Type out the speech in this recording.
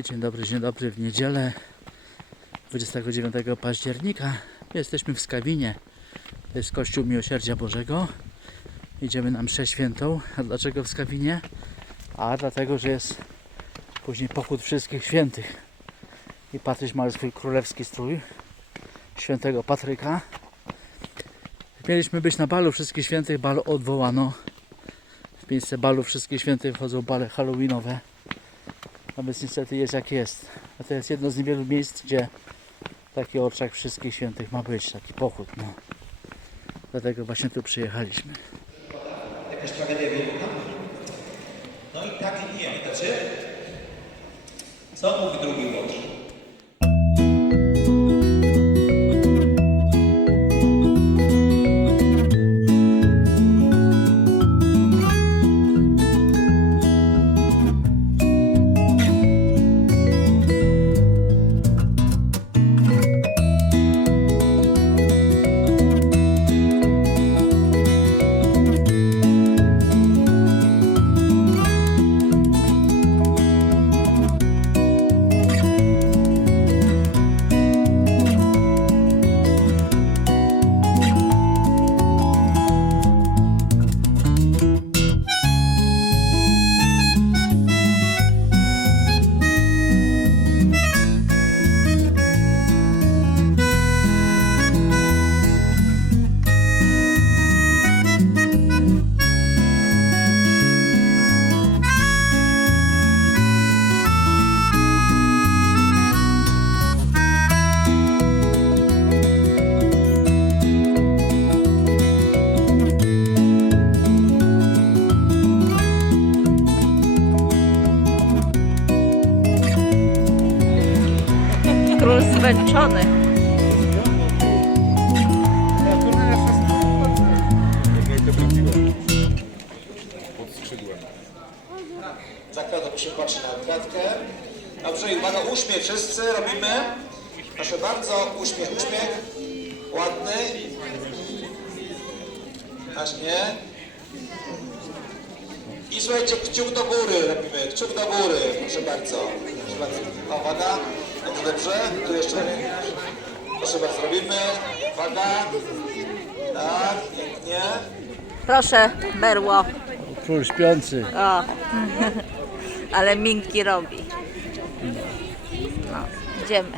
Dzień dobry, dzień dobry. W niedzielę 29 października jesteśmy w Skawinie. To jest Kościół Miłosierdzia Bożego. Idziemy na mszę świętą. A dlaczego w Skawinie? A dlatego, że jest później pochód wszystkich świętych. I Patryś ma swój królewski strój świętego Patryka. Mieliśmy być na balu wszystkich świętych, bal odwołano. W miejsce balu wszystkich świętych wchodzą bale halloweenowe. A więc niestety jest jak jest. A to jest jedno z niewielu miejsc, gdzie taki orszak wszystkich świętych ma być, taki pochód. No. Dlatego właśnie tu przyjechaliśmy. Jakaś tragedia wielka. No i tak i nie, pamiętacie? Co mówi drugi Łotr? Król zmęczony. Zakładam się na. Dobrze, uśmiech wszyscy robimy. Proszę bardzo, uśmiech, uśmiech. Ładny. Właśnie. I słuchajcie, kciuk do góry robimy, kciuk do góry, proszę bardzo. Proszę bardzo. Uwaga, dobrze, dobrze, tu jeszcze. Proszę bardzo, robimy. Uwaga. Tak, pięknie. Proszę, berło. Król śpiący. O. Ale minki robi. No, idziemy.